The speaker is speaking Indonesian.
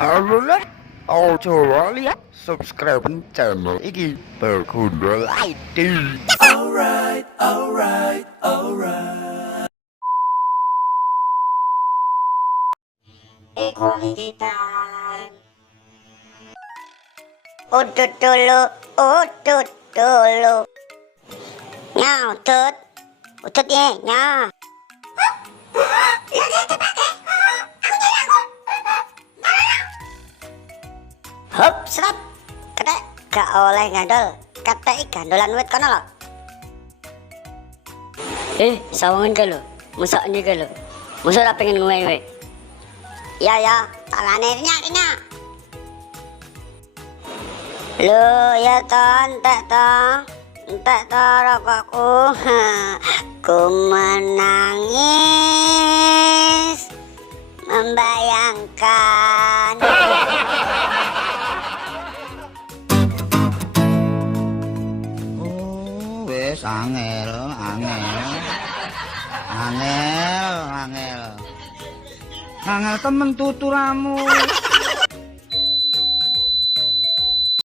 Alright, ojo lali ya, subscribe channel iki berguna like. Alright, alright, alright. Equality time. Udut dulu, udut dulu. Nya, udut. Udut ya, nya. Hop, serap. Ketek, gak oleh gandol. Ketek gandolan wit kono lho. Sawangan ke lho. Musak ini ke lho. Musak tak pengen ngewe-ngewe. Ya, tangannya rinya. Loh, ya entek to rokokku. Ku menangis membayangkan. Oh, wis angel. Angel temen tuturamu.